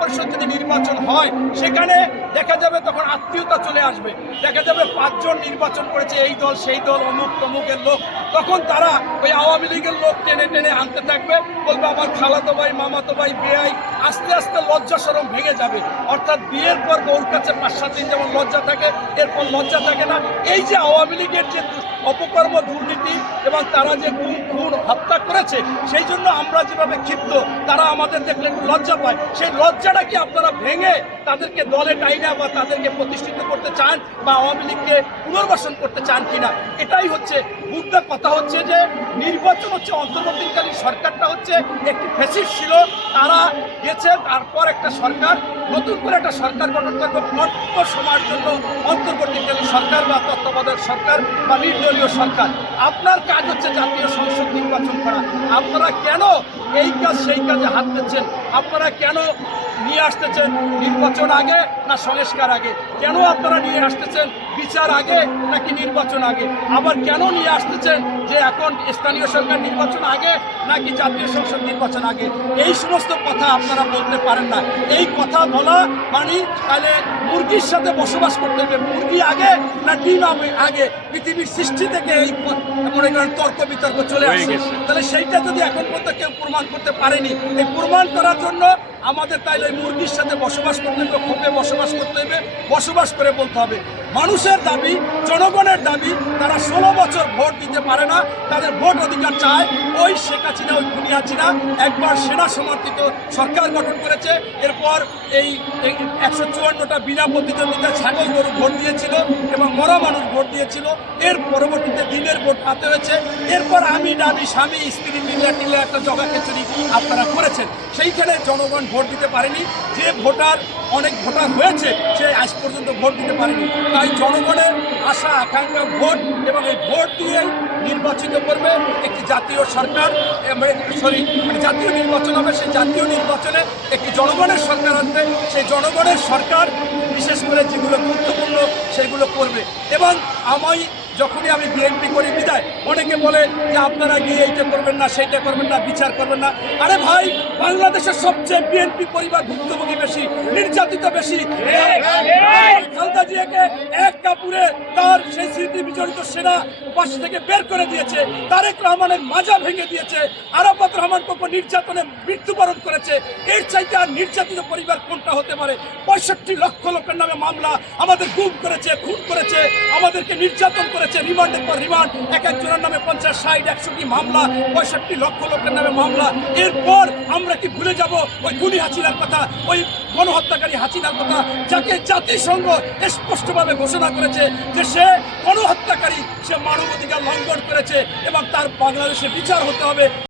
পরিষদ যদি নির্বাচন হয়, সেখানে দেখা যাবে তখন আত্মীয়তা চলে আসবে। দেখা যাবে পাঁচজন নির্বাচন করেছে, এই দল, সেই দল, অমুক, তমুকের লোক। তখন তারা ওই আওয়ামী লীগের লোক টেনে টেনে আনতে থাকবে। বলবে, আমার খালাতো ভাই, মামাতো ভাই বেআই আস্তে আস্তে লজ্জা সরম ভেঙে যাবে। অর্থাৎ বিয়ের পর বউর কাছে পাঁচ, সাত দিন যেমন লজ্জা থাকে, এরপর লজ্জা থাকে না। এই যে আওয়ামী লীগের যে অপকর্ম দুর্নীতি এবং তারা যে গুণ খুন, হত্যা করেছে, সেই জন্য আমরা যেভাবে ক্ষিপ্ত, তারা আমাদের দেখলে একটু লজ্জা পায়। সেই লজ্জাটা কি আপনারা ভেঙে তাদেরকে দলে টাইনা বা তাদেরকে প্রতিষ্ঠিত করতে চান বা আওয়ামী লীগকে পুনর্বাসন করতে চান কিনা, এটাই হচ্ছে মুদ্রা। কথা হচ্ছে যে নির্বাচন হচ্ছে অন্তর্বর্তীকালীন সরকারটা হচ্ছে একটি ফেসিস ছিল, তারা গেছে, তারপর একটা সরকার নতুন করে একটা সরকার গঠন করবে, অল্প সময়ের জন্য অন্তর্বর্তীকালীন সরকার বা তত্ত্বাবধায়ক সরকার বা নির্দলীয় সরকার। আপনার কাজ হচ্ছে জাতীয় সংসদ নির্বাচন করা। আপনারা কেন এই কাজ, সেই কাজে হাত দিচ্ছেন? আপনারা কেন নিয়ে আসতেছেন নির্বাচন আগে না সংস্কার আগে? কেন আপনারা নিয়ে আসতেছেন বিচার আগে নাকি নির্বাচন আগে? আবার কেন নিয়ে আসতেছেন যে এখন স্থানীয় সরকার নির্বাচন আগে নাকি জাতীয় সংসদ নির্বাচন আগে? এই সমস্ত কথা আপনারা বলতে পারেন না। এই কথা বলা মানে তাহলে মুরগির সাথে বসবাস করতে হবে। মুরগি আগে না ডিম আগে- পৃথিবীর সৃষ্টি থেকে এই মনে করেন তর্ক বিতর্ক চলে গেছে। তাহলে সেইটা যদি এখন পর্যন্ত কেউ প্রমাণ করতে পারেনি এই প্রমাণ করার জন্য আমাদের তাইলে ওই মুরগির সাথে বসবাস করতে হবে ক্ষোভে বসবাস করতে হবে বসবাস করে বলতে হবে। মানুষের দাবি জনগণের দাবি তারা ষোলো বছর ভোট দিতে পারে না তাদের ভোট অধিকার চায় ওই শেখ হাসিনা ওই খুনি হাসিনা। একবার সেনা সমর্থিত সরকার গঠন করেছে এরপর এই একশো চুয়ান্নটা বিনা প্রতিদ্বন্দ্বিতা ছাগল গরু ভোট দিয়েছিল এবং মরা মানুষ ভোট দিয়েছিল। এর পরবর্তীতে দিনের ভোট হাতে হয়েছে। এরপর আমি ডাবি স্বামী, স্ত্রী মিলে টিলে একটা জগা খেচুরি আপনারা করেছেন। সেইখানে জনগণ ভোট দিতে পারেনি। যে ভোটার, অনেক ভোটার হয়েছে, সে আজ পর্যন্ত ভোট দিতে পারেনি। তাই জনগণের আশা, আকাঙ্ক্ষা, ভোট এবং এই ভোট দিয়ে নির্বাচিত করবে একটি জাতীয় সরকার সরি মানে জাতীয় নির্বাচন হবে, সেই জাতীয় নির্বাচনে একটি জনগণের সরকার আসবে সেই জনগণের সরকার, বিশেষ করে যেগুলো গুরুত্বপূর্ণ, সেগুলো করবে। এবং আমি যখনই আমি বিএনপি করি বিদায়। অনেকে বলে যে আপনারা গিয়ে এইটা করবেন না সেইটা করবেন না বিচার করবেন না। আরে ভাই বাংলাদেশের সবচেয়ে বিএনপি পরিবার ভুক্তভোগী বেশি নির্যাতিত বেশি। খালদা জিয়াকে এক কাপুরে তার সেই স্মৃতি বিজড়িত সেনা পাশ থেকে বের করে দিয়েছে। তারেক রহমানের মাজা ভেঙে দিয়েছে। আরাফাত রহমান নির্যাতনে মৃত্যুবরণ করেছে। এর চাইতে আর নির্যাতিত পরিবার কোনটা হতে পারে? পঁয়ষট্টি লক্ষ লোকের নামে মামলা আমাদের গুম করেছে, খুন করেছে, আমাদেরকে নির্যাতন করেছে, রিমান্ডের পর রিমান্ড, এক একজনের নামে পঞ্চাশ, ষাট একশোটি মামলা, পঁয়ষট্টি লক্ষ লোকের নামে মামলা। এরপর আমরা কি ভুলে যাব ওই গুলি হাসিনার কথা, ওই গণহত্যাকারী হাসিনার কথা, যাকে জাতিসংঘ স্পষ্টভাবে ঘোষণা করেছে যে সে গণহত্যাকারী, সে মানবাধিকার লঙ্ঘন করেছে এবং তার বাংলাদেশে বিচার হতে হবে।